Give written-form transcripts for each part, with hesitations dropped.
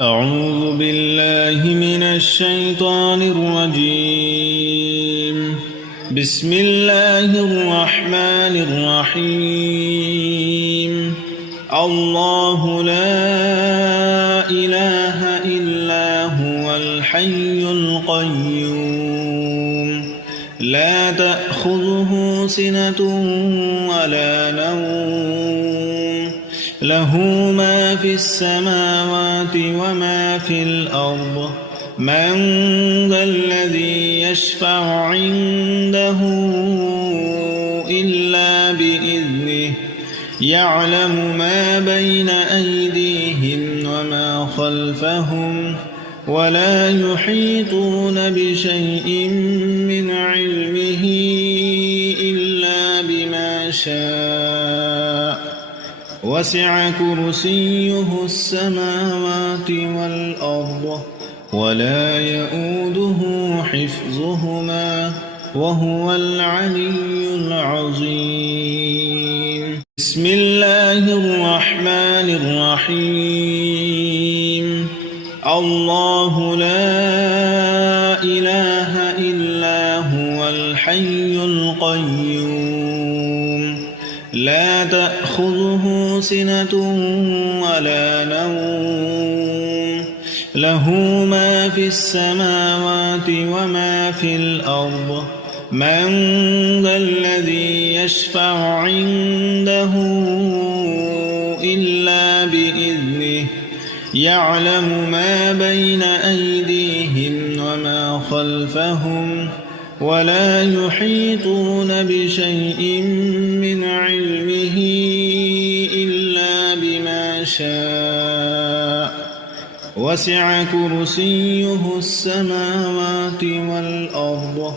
أعوذ بالله من الشيطان الرجيم. بسم الله الرحمن الرحيم. الله لا إله إلا هو الحي القيوم لا تأخذه سنة ولا نوم له ما في السماوات وما في الأرض من ذا الذي يشفع عنده إلا بإذنه يعلم ما بين أيديهم وما خلفهم ولا يحيطون بشيء من علمه إلا بما شاء وسع كرسيه السماوات والأرض ولا يؤوده حفظهما وهو العلي العظيم. بسم الله الرحمن الرحيم. الله لا إله إلا هو الحي القيوم لا تأخذه سنة ولا نوم له ما في السماوات وما في الأرض من ذا الذي يشفع عنده إلا بإذنه يعلم ما بين أيديهم وما خلفهم ولا يحيطون بشيء من علمه إلا بما شاء وسع كرسيه السماوات والأرض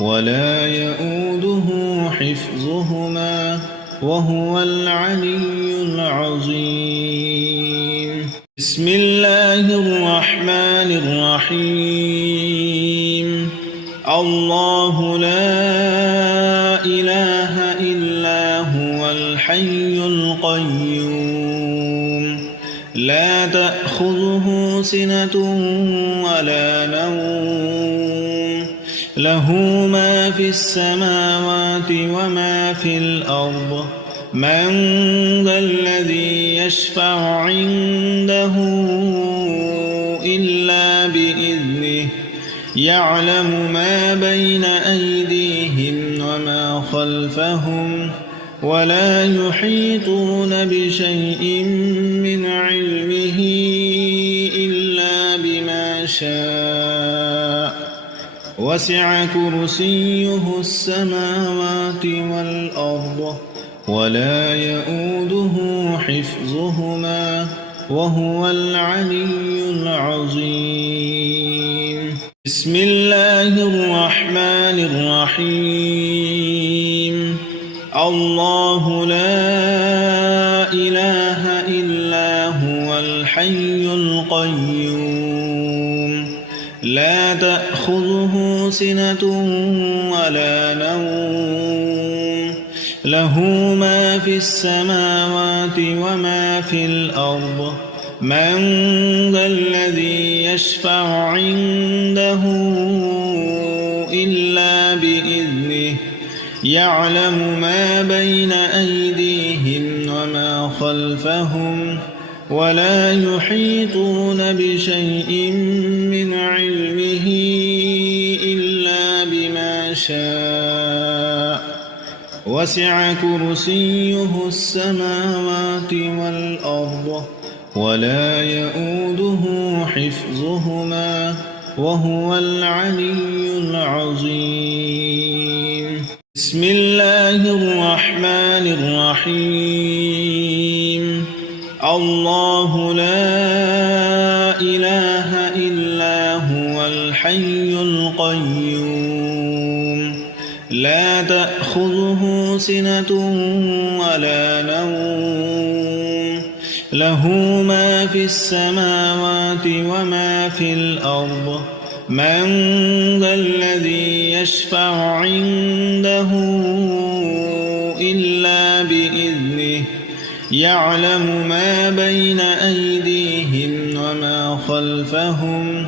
ولا يؤوده حفظهما وهو العلي العظيم. بسم الله الرحمن الرحيم. الله لا إله إلا هو الحي القيوم لا تأخذه سنة ولا نوم له ما في السماوات وما في الأرض من ذا الذي يشفع عنده إلا بإذنه يعلم ما بين أيديهم وما خلفهم ولا يحيطون بشيء من علمه إلا بما شاء وسع كرسيه السماوات والأرض ولا يؤوده حفظهما وهو العلي العظيم. بسم الله الرحمن الرحيم. الله لا إله إلا هو الحي القيوم لا تأخذه سنة ولا نوم له ما في السماوات وما في الأرض من ذا الذي يشفع عنده إلا بإذنه يعلم ما بين أيديهم وما خلفهم ولا يحيطون بشيء من علمه إلا بما شاء وسع كرسيه السماوات والأرض ولا يؤوده حفظهما وهو العلي العظيم. بسم الله الرحمن الرحيم. الله لا إله إلا هو الحي القيوم لا تأخذه سنة ولا نوم له ما في السماوات وما في الأرض من ذا الذي يشفع عنده إلا بإذنه يعلم ما بين أيديهم وما خلفهم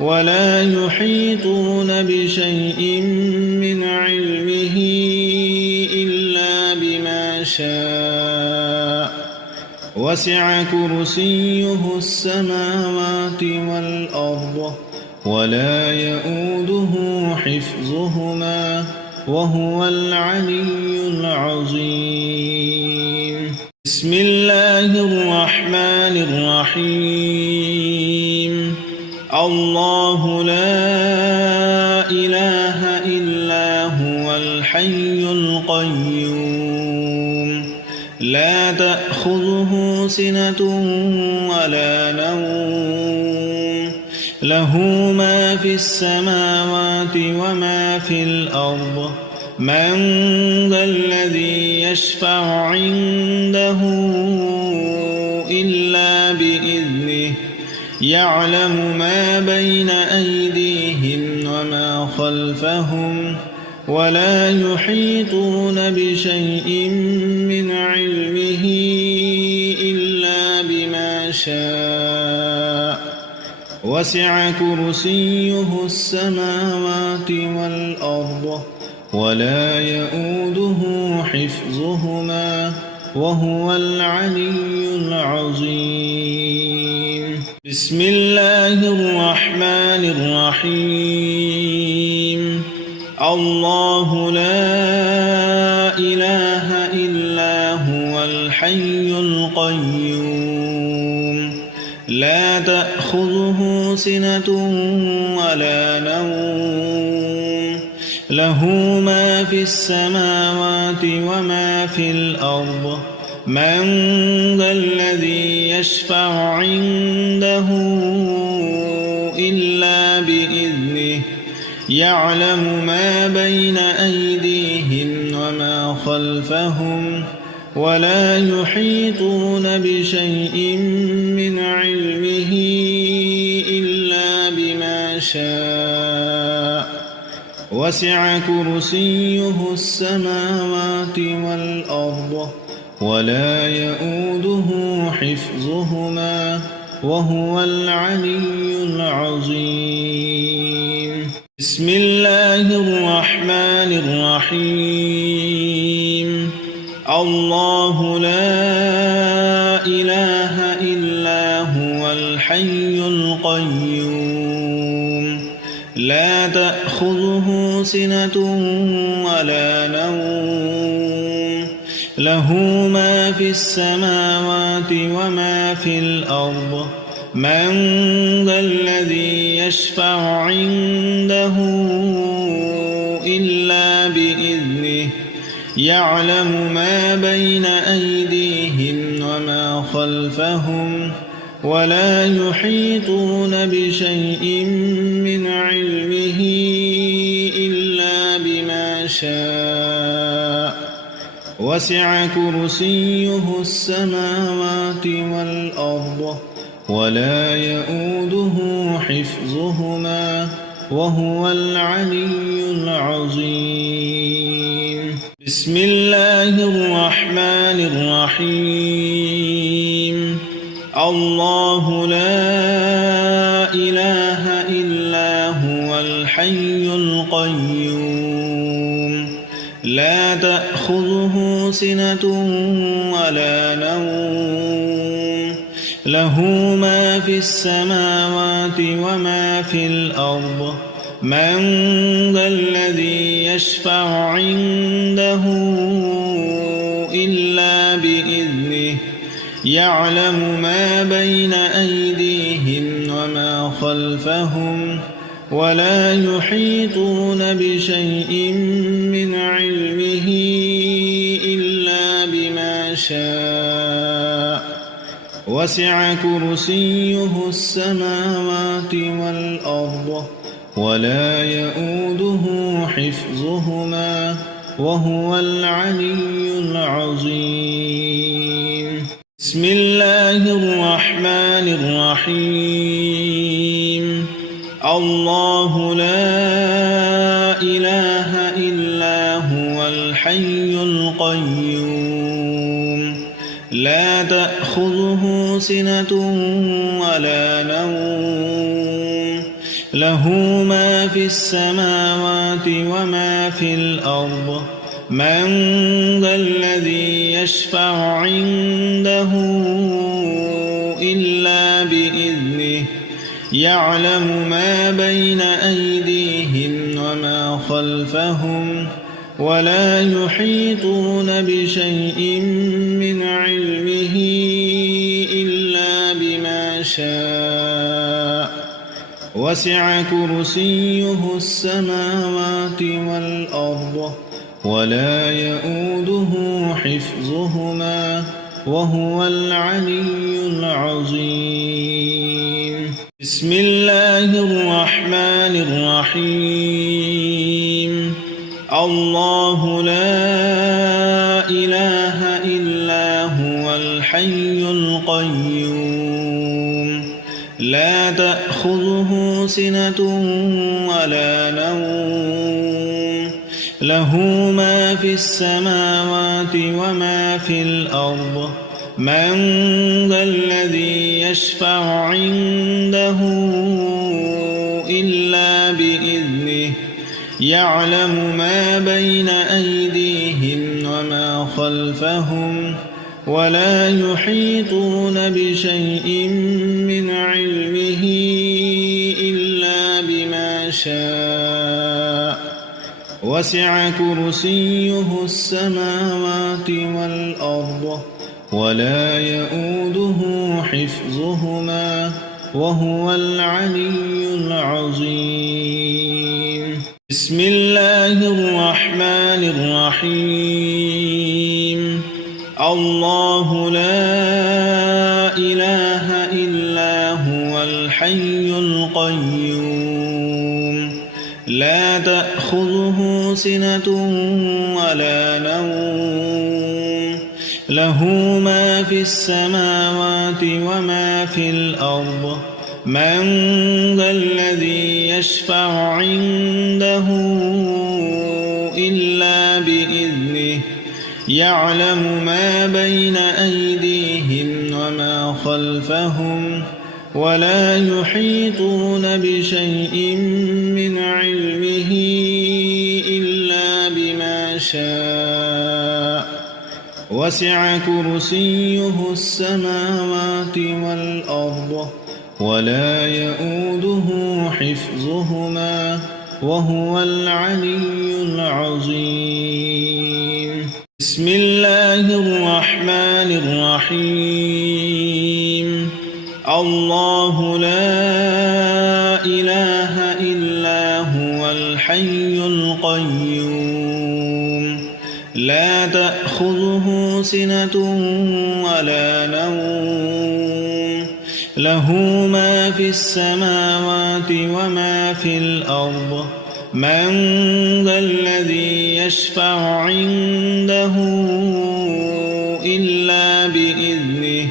ولا يحيطون بشيء من علمه إلا بما شاء وسع كرسيه السماوات والأرض ولا يؤوده حفظهما وهو العلي العظيم. بسم الله الرحمن الرحيم. الله لا إله إلا هو الحي القيوم لا تأخذه سنة ولا نوم له ما في السماوات وما في الأرض من ذا الذي يشفع عنده إلا بإذنه يعلم ما بين أيديهم وما خلفهم ولا يحيطون بشيء من علمه إلا بما شاء وسع كرسيه السماوات والأرض ولا يؤوده حفظهما وهو العلي العظيم. بسم الله الرحمن الرحيم. الله لا إله إلا هو الحي القيوم لا تأخذه سنة ولا نوم له ما في السماوات وما في الأرض من ذا الذي يشفع عنده إلا بإذنه يعلم ما بين أيديهم وما خلفهم ولا يحيطون بشيء من علمه إلا بما شاء وسع كرسيه السماوات والأرض ولا يؤوده حفظهما وهو العلي العظيم. بسم الله الرحمن الرحيم. الله لا إله إلا هو الحي القيوم لا تأخذه سنة ولا نوم له ما في السماوات وما في الأرض من ذا الذي يشفع عنده إلا بإذنه يعلم ما بين أيديهم وما خلفهم ولا يحيطون بشيء من علمه إلا بما شاء وسع كرسيه السماوات والأرض ولا يؤوده حفظهما وهو العلي العظيم. بسم الله الرحمن الرحيم. الله لا إله إلا هو الحي القيوم لا تأخذه سنة ولا نوم له ما في السماوات وما في الأرض من ذا الذي يشفع عنده إلا بإذنه يعلم ما بين أيديهم وما خلفهم ولا يحيطون بشيء من علمه إلا بما شاء وسع كرسيه السماوات والأرض ولا يؤوده حفظهما وهو العلي العظيم. بسم الله الرحمن الرحيم. الله لا إله إلا هو الحي القيوم لا تأخذه سنة ولا نوم له ما في السماوات وما في الأرض من ذا الذي يشفع عنده إلا بإذنه يعلم ما بين أيديهم وما خلفهم ولا يحيطون بشيء من علمه إلا بما شاء وسع كرسيه السماوات والأرض ولا يؤوده حفظهما وهو العلي العظيم. بسم الله الرحمن الرحيم. الله لا إله إلا هو الحي القيوم لا تأخذه سنة ولا نوم له ما في السماوات وما في الأرض من ذا الذي يشفع عنده إلا بإذنه يعلم ما بين أيديهم وما خلفهم ولا يحيطون بشيء من علمه إلا بما شاء وسع كرسيه السماوات والأرض ولا يؤوده حفظهما وهو العلي العظيم. بسم الله الرحمن الرحيم. الله لا إله إلا هو الحي القيوم لا تأخذه سنة ولا نوم له ما في السماوات وما في الأرض من ذا الذي يشفع عنده إلا بإذنه يعلم ما بين أيديهم وما خلفهم ولا يحيطون بشيء من علمه إلا بما شاء وسع كرسيه السماوات والأرض ولا يؤوده حفظهما وهو العلي العظيم. بسم الله الرحمن الرحيم. الله لا إله إلا هو الحي القيوم لا تأخذه سنة ولا نوم له ما في السماوات وما في الأرض من ذا الذي يشفع عنده إلا بإذنه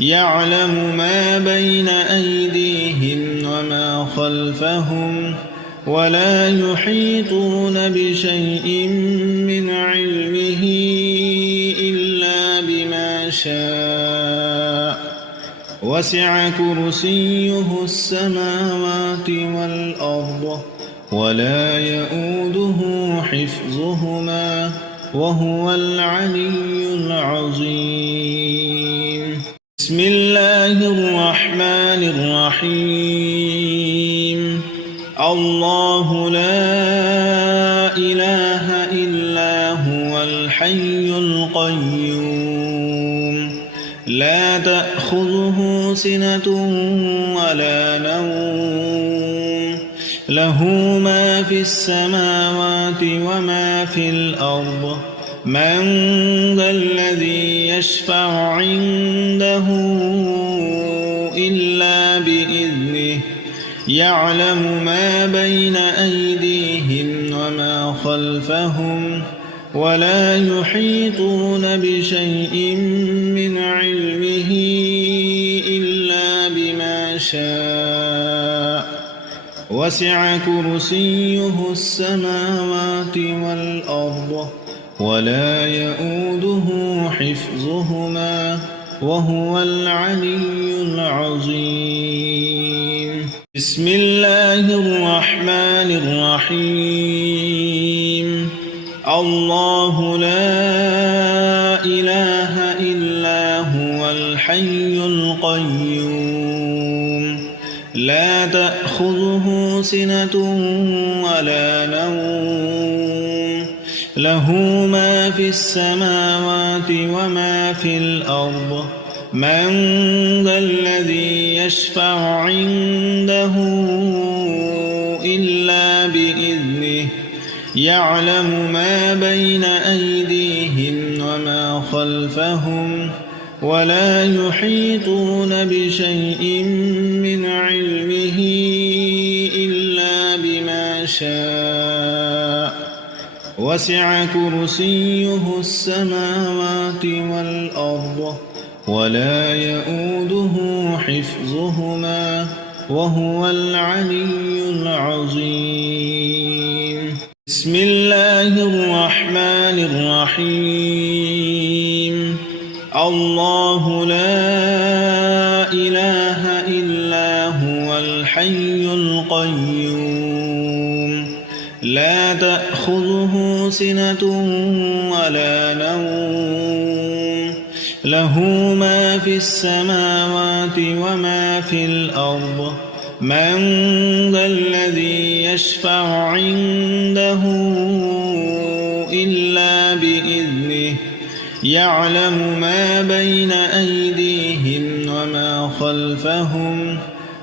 يعلم ما بين أيديهم وما خلفهم ولا يحيطون بشيء من علمه إلا بما شاء وسع كرسيه السماوات والأرض ولا يؤوده حفظهما وهو العلي العظيم. بسم الله الرحمن الرحيم. الله لا إله إلا هو الحي القيوم لا تأخذه سنة ولا نوم له ما في السماوات وما في الأرض من ذا الذي يشفع عنده إلا بإذنه يعلم ما بين أيديهم وما خلفهم ولا يحيطون بشيء من علمه إلا بما شاء وسع كرسيه السماوات والأرض ولا يؤوده حفظهما وهو العلي العظيم. بسم الله الرحمن الرحيم الله لا إله إلا هو الحي القيوم لا تأخذه سنة ولا نوم له ما في السماوات وما في الأرض من ذا الذي يشفع عنده إلا بإذنه يعلم ما بين أيديهم وما خلفهم ولا يحيطون بشيء من علمه إلا بما شاء وسع كرسيه السماوات والأرض ولا يؤوده حفظهما وهو العلي العظيم بسم الله الرحمن الرحيم الله لا إله إلا هو الحي القيوم لا تأخذه سنة ولا نوم له ما في السماوات وما في الأرض من ذا الذي يشفع عنده إلا بإذنه يعلم ما بين أيديهم وما خلفهم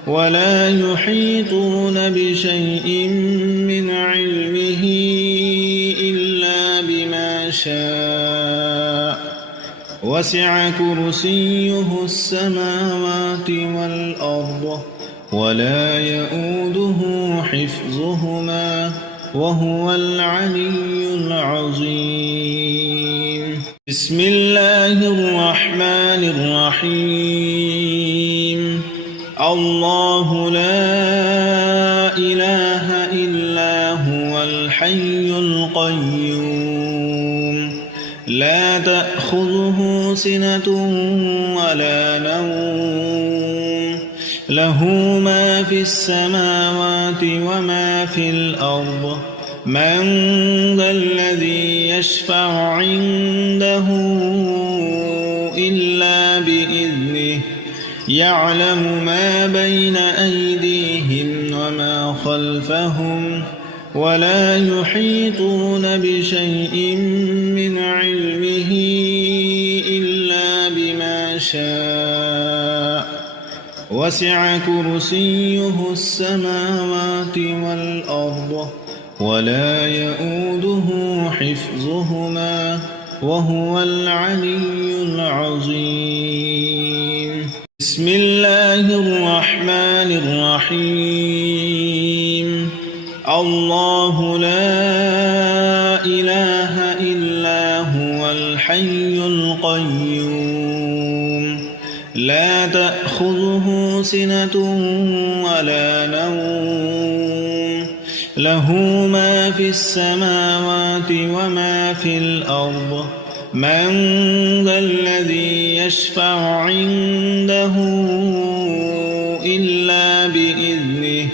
ولا يحيطون بشيء من علمه إلا بما شاء وسع كرسيه السماوات والأرض ولا يؤوده حفظهما وهو العلي العظيم بسم الله الرحمن الرحيم الله لا إله إلا هو الحي القيوم لا تأخذه سنة ولا نوم له ما في السماوات وما في الأرض من ذا الذي يشفع عنده إلا بإذنه يعلم ما بين أيديهم وما خلفهم ولا يحيطون بشيء من علمه إلا بما شاء وسع كرسيه السماوات والأرض ولا يؤوده حفظهما وهو العلي العظيم بسم الله الرحمن الرحيم الله لا إله إلا هو الحي القيوم لا تأخذه سنة ولا نوم له ما في السماوات وما في الأرض من ذا الذي يشفع عنده إلا بإذنه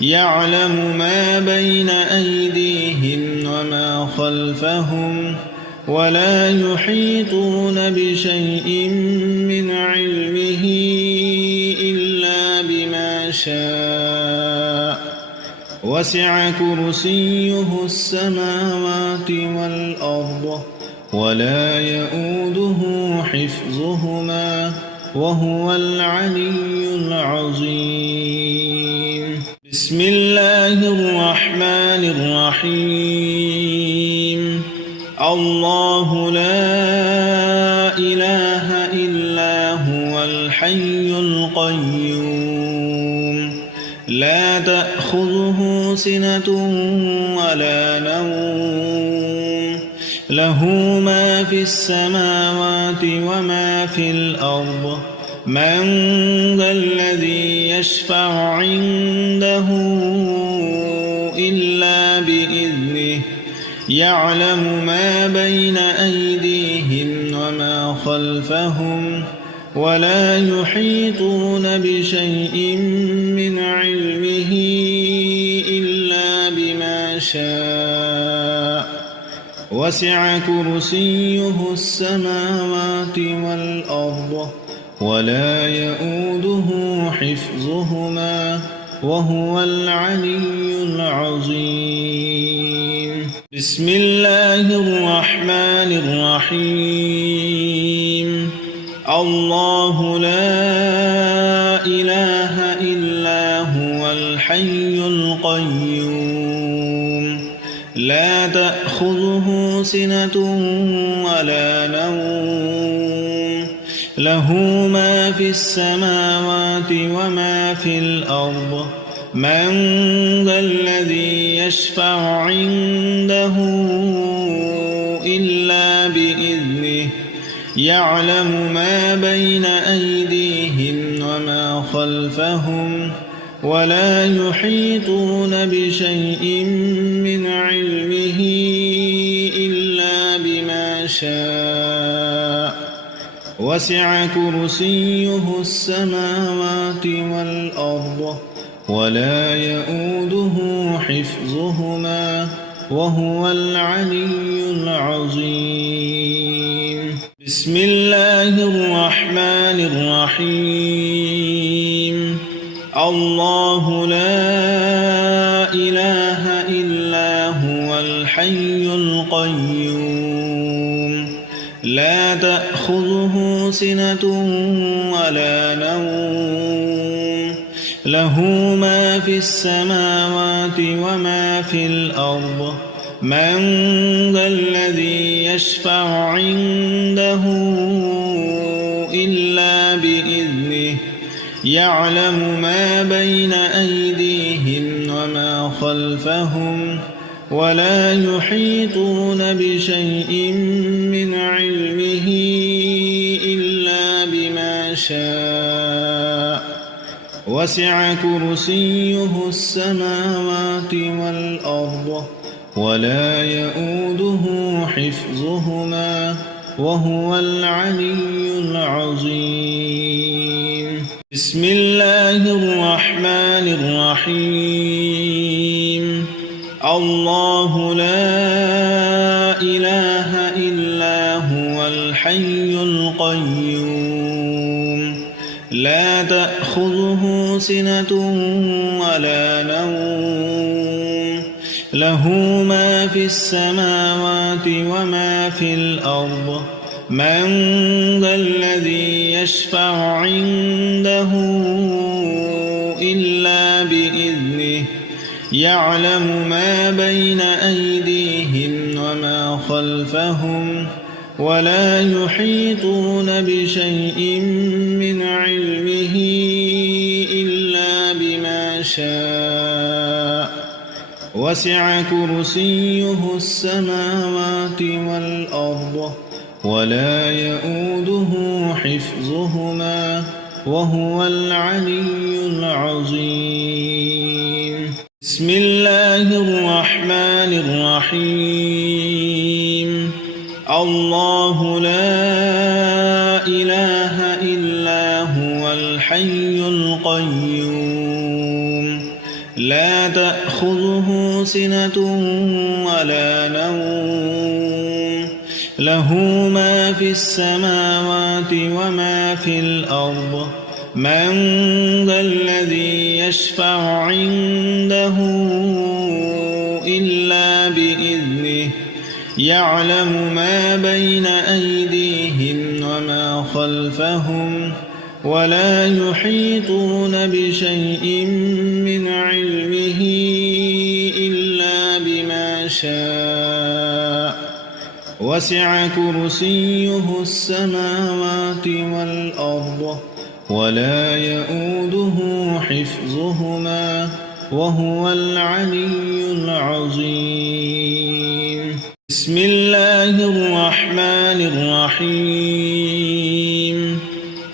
يعلم ما بين أيديهم وما خلفهم ولا يحيطون بشيء من علمه إلا بما شاء وسع كرسيه السماوات والأرض ولا يؤوده حفظهما وهو العلي العظيم بسم الله الرحمن الرحيم الله لا إله إلا هو الحي القيوم لا تأخذه سنة ولا نوم له ما في السماوات وما في الأرض من ذا الذي يشفع عنده إلا بإذنه يعلم ما بين أيديهم وما خلفهم ولا يحيطون بشيء من علمه وسع كرسيه السماوات والأرض ولا يؤوده حفظهما وهو العلي العظيم بسم الله الرحمن الرحيم الله لا إله إلا هو الحي القيوم لا تأخذه سنة ولا نوم له ما في السماوات وما في الأرض من ذا الذي يشفع عنده إلا بإذنه يعلم ما بين أيديهم وما خلفهم ولا يحيطون بشيء من علمه إلا بما شاء وسع كرسيه السماوات والأرض ولا يؤوده حفظهما وهو العلي العظيم بسم الله الرحمن الرحيم الله لا إله إلا هو الحي القيوم لا تأخذه سنة ولا نوم له ما في السماوات وما في الأرض من ذا الذي يشفع عنده إلا بإذنه يعلم ما بين أيديهم وما خلفهم ولا يحيطون بشيء من علمه إلا بما شاء وسع كرسيه السماوات والأرض ولا يؤوده حفظهما وهو العلي العظيم بسم الله الرحمن الرحيم الله لا إله إلا هو الحي القيوم لا تأخذه سنة ولا نوم له ما في السماوات وما في الأرض من ذا الذي يشفع عنده إلا بإذنه يعلم ما بين أيديهم وما خلفهم ولا يحيطون بشيء من علمه إلا بما شاء وسع كرسيه السماوات والأرض ولا يؤوده حفظهما وهو العلي العظيم بسم الله الرحمن الرحيم الله لا إله إلا هو الحي القيوم لا تأخذه سنة ولا نوم له ما في السماوات وما في الأرض من ذا الذي يشفع عنده إلا بإذنه يعلم ما بين أيديهم وما خلفهم ولا يحيطون بشيء من علمه إلا بما شاء وسع كرسيه السماوات والأرض ولا يؤوده حفظهما وهو العلي العظيم بسم الله الرحمن الرحيم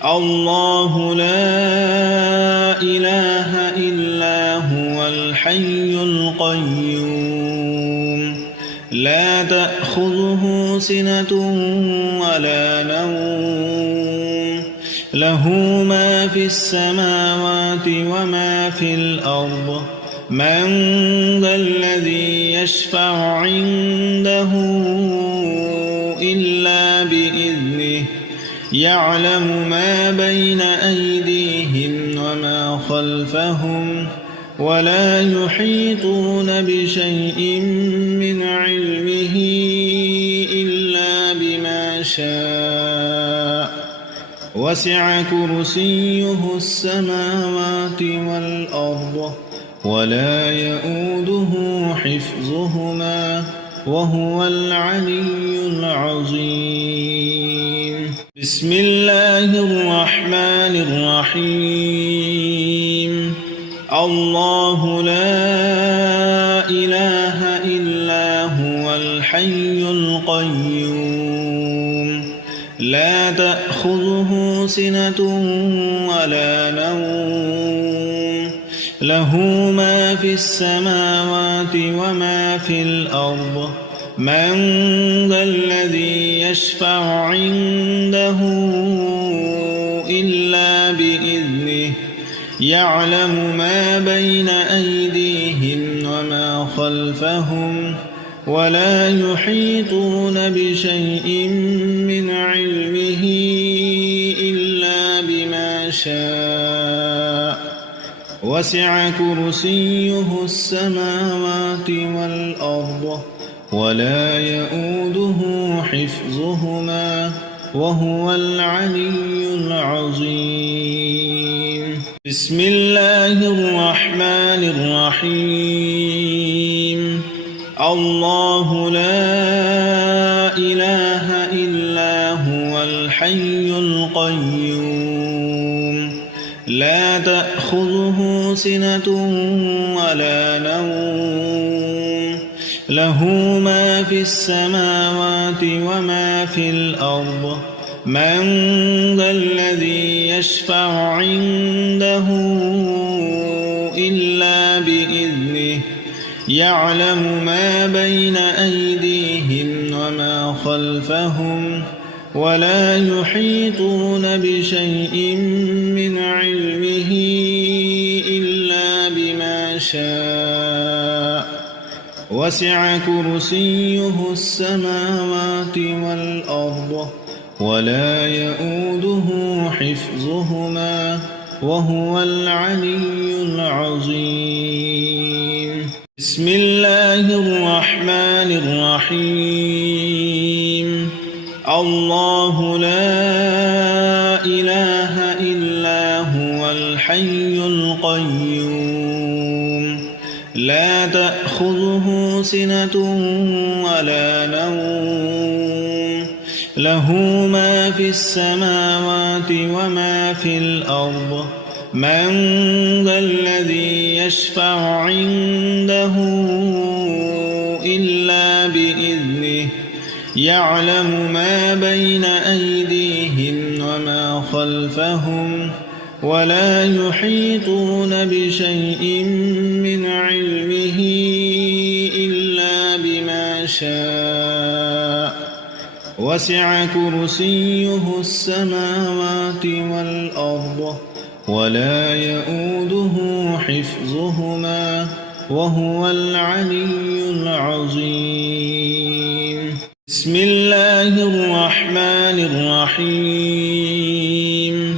الله لا إله إلا هو الحي القيوم لا تأخذه سنة ولا نوم له ما في السماوات وما في الأرض من ذا الذي يشفع عنده إلا بإذنه يعلم ما بين أيديهم وما خلفهم ولا يحيطون بشيء من علمه إلا بما شاء وسع كرسيه السماوات والأرض ولا يؤوده حفظهما وهو العلي العظيم. بسم الله الرحمن الرحيم. الله لا إله إلا هو الحي القيوم لا تأخذه سنة ولا نوم له ما في السماوات وما في الأرض من ذا الذي يشفع عنده إلا بإذنه يعلم ما بين أيديهم وما خلفهم ولا يحيطون بشيء من علمه إلا بما شاء وسع كرسيه السماوات والأرض ولا يؤوده حفظهما وهو العلي العظيم. بسم الله الرحمن الرحيم. الله لا إله إلا هو الحي القيوم لا تأخذه سنة ولا نوم له ما في السماوات وما في الأرض من ذا الذي يشفع عنده إلا بإذنه يعلم ما بين أيديهم وما خلفهم ولا يحيطون بشيء من علمه إلا بما شاء وسع كرسيه السماوات والأرض ولا يؤوده حفظهما وهو العلي العظيم. بسم الله الرحمن الرحيم. الله لا إله إلا هو الحي القيوم لا تأخذه سنة ولا نوم له ما في السماوات وما في الأرض من ذا الذي يشفع عنده إلا بإذنه يعلم ما بين أيديهم وما خلفهم ولا يحيطون بشيء من علمه إلا بما شاء وسع كرسيه السماوات والأرض ولا يؤوده حفظهما وهو العلي العظيم. بسم الله الرحمن الرحيم.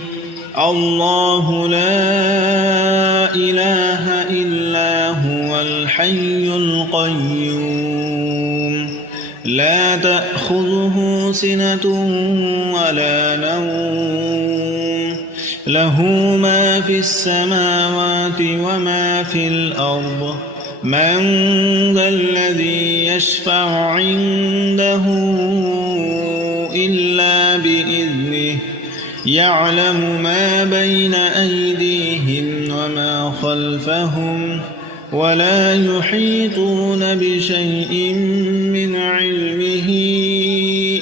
الله لا إله إلا هو الحي القيوم لا تأخذه سنة ولا نوم له ما في السماوات وما في الأرض من ذا الذي يشفع عنده إلا بإذنه يعلم ما بين أيديهم وما خلفهم ولا يحيطون بشيء من علمه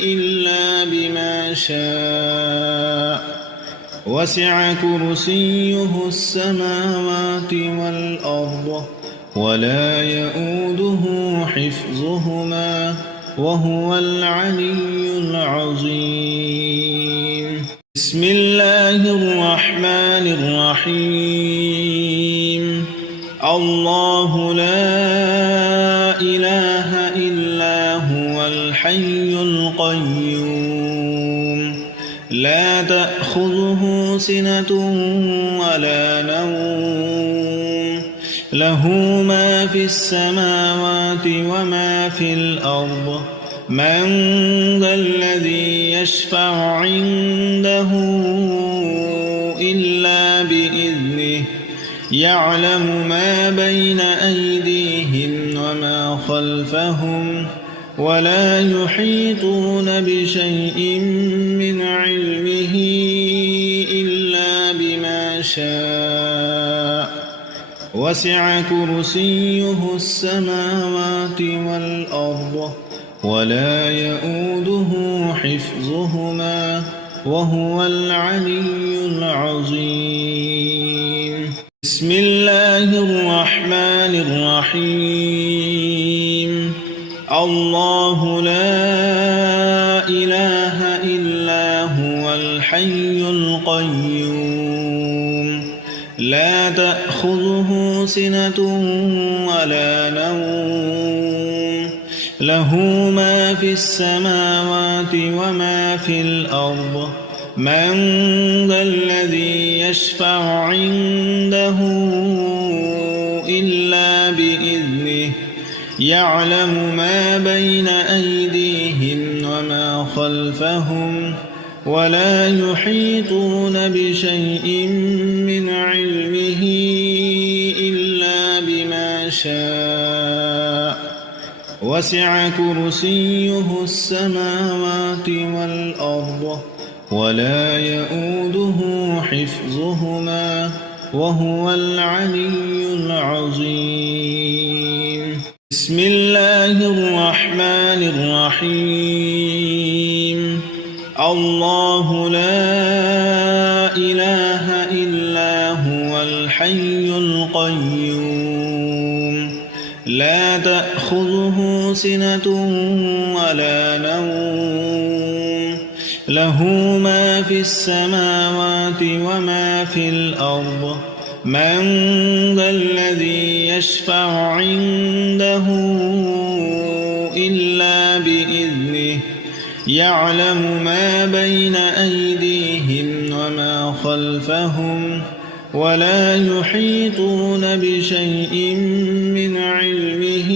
إلا بما شاء وسع كرسيه السماوات والأرض ولا يؤوده حفظهما وهو العلي العظيم. بسم الله الرحمن الرحيم. الله لا إله إلا هو الحي القيوم لا تأخذه سنة ولا نوم له ما في السماوات وما في الأرض من ذا الذي يشفع عنده إلا بإذنه يعلم ما بين أيديهم وما خلفهم ولا يحيطون بشيء من علمه إلا بما شاء وسع كرسيه السماوات والأرض ولا يؤوده حفظهما وهو العلي العظيم بسم الله الرحمن الرحيم الله لا إله إلا هو الحي القيوم لا تأخذه سنة ولا نوم له ما في السماوات وما في الأرض من ذا الذي يشفع عنده إلا بإذنه يعلم ما بين أيديهم وما خلفهم ولا يحيطون بشيء من علمه إلا بما شاء وسع كرسيه السماوات والأرض ولا يؤوده حفظهما وهو العلي العظيم بسم الله الرحمن الرحيم الله لا إله إلا هو الحي القيوم لا تأخذه سنة ولا نوم له ما في السماوات وما في الأرض من ذا الذي يشفع عنده إلا بإذنه يعلم ما بين أيديهم وما خلفهم ولا يحيطون بشيء من علمه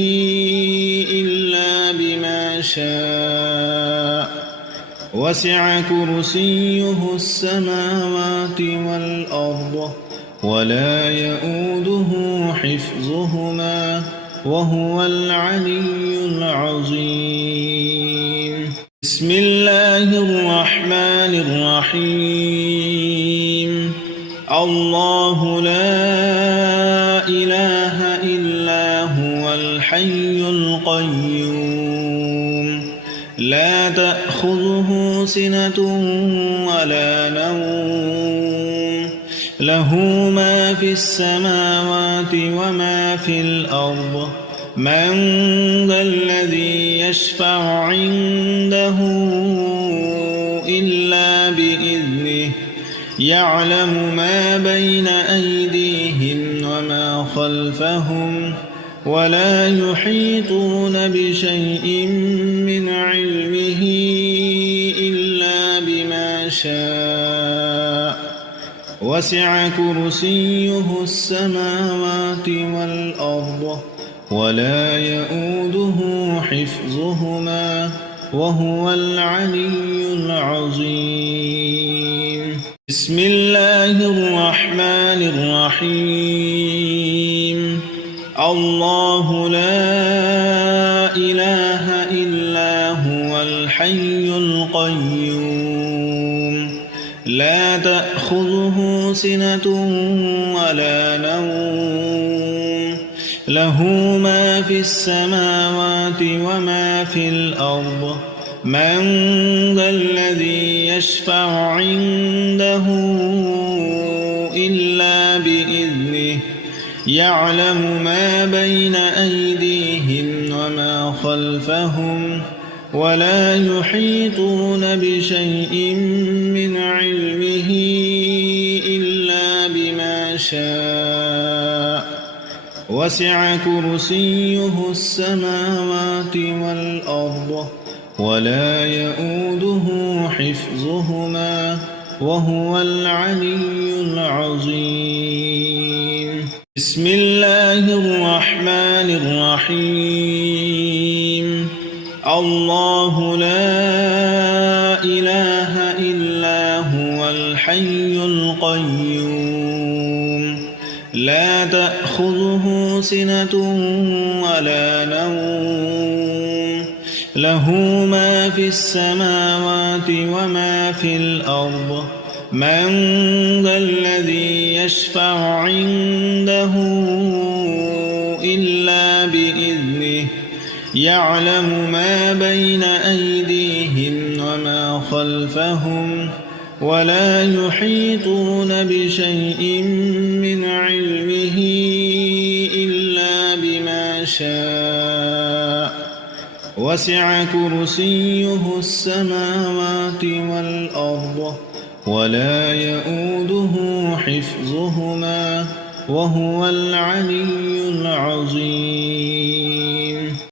إلا بما شاء وسع كرسيه السماوات والأرض ولا يؤوده حفظهما وهو العلي العظيم بسم الله الرحمن الرحيم الله لا إله إلا هو الحي القيوم لا تأخذه سنة ولا نوم له ما في السماوات وما في الأرض من ذا الذي يشفع عنده إلا بإذنه يعلم ما بين أيديهم وما خلفهم ولا يحيطون بشيء من علمه إلا بما شاء وسع كرسيه السماوات والأرض ولا يؤوده حفظهما وهو العلي العظيم بسم الله الرحمن الرحيم الله لا إله إلا هو الحي القيوم لا تأخذه سنة ولا نوم له ما في السماوات وما في الأرض من ذا الذي يشفع عنده إلا بإذنه يعلم ما بين أيديهم وما خلفهم ولا يحيطون بشيء من علمه إلا بما شاء وسع كرسيه السماوات والأرض ولا يؤوده حفظهما وهو العلي العظيم بسم الله الرحمن الرحيم الله لا إله إلا هو الحي القيوم لا تأخذه سنة ولا نوم له ما في السماوات وما في الأرض من ذا الذي يشفع عنده إلا بإذنه يعلم ما بين أيديهم وما خلفهم ولا يحيطون بشيء من علمه إلا بما شاء وسع كرسيه السماوات والأرض ولا يؤوده حفظهما وهو العلي العظيم